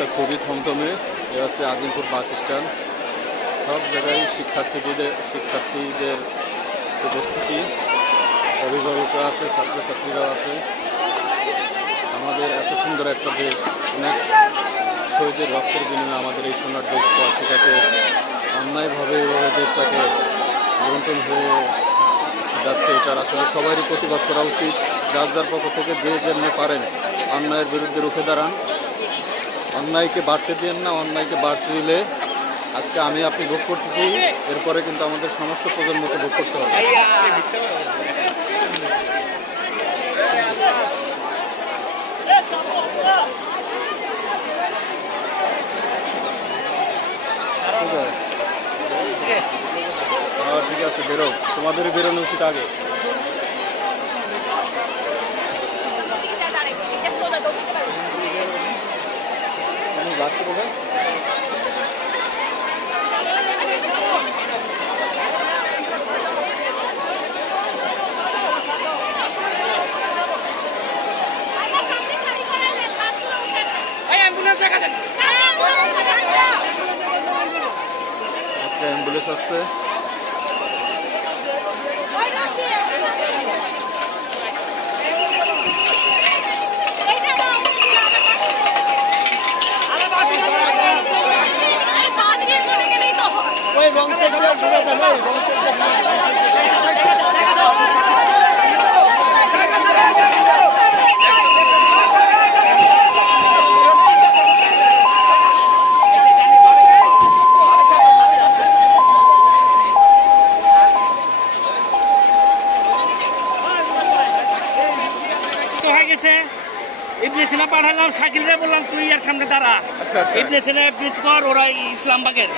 অবস্থা খুবই থমথমে। এ হচ্ছে আজিমপুর বাস স্ট্যান্ড। সব জায়গায় শিক্ষার্থীদের উপস্থিতি, অভিভাবকরা আছে, ছাত্রছাত্রীরাও আছে। আমাদের এত সুন্দর একটা দেশ, অনেক শহীদের রক্তের বিনিময়ে আমাদের এই সোনার দেশ পাওয়া, সেটাকে অন্যায়ভাবে এভাবে দেশটাকে লুণ্ঠন হয়ে যাচ্ছে। এটার আসলে সবারই প্রতিবাদ করা উচিত। যার যার পক্ষ থেকে যে যেমনি পারেন অন্যায়ের বিরুদ্ধে রুখে দাঁড়ান। অন্যায়কে বাড়তে দেন না। অন্যায়কে বাড়তে দিলে আজকে আমি আপনি ভোগ করতেছি, এরপরে কিন্তু আমাদের সমস্ত প্রজন্মকে ভোগ করতে হবে। ঠিক আছে, বেরো, তোমাদেরই বেরোনো উচিত আগে। লাগছে কোথায়? একটা অ্যাম্বুলেন্স আসছে। ইবনে সিনা পাঠালাম, শাকিলরে বললাম তুই আর সামনে দাঁড়া। আচ্ছা, ইবনে সিনা কর, ওরা ইসলামবাগের।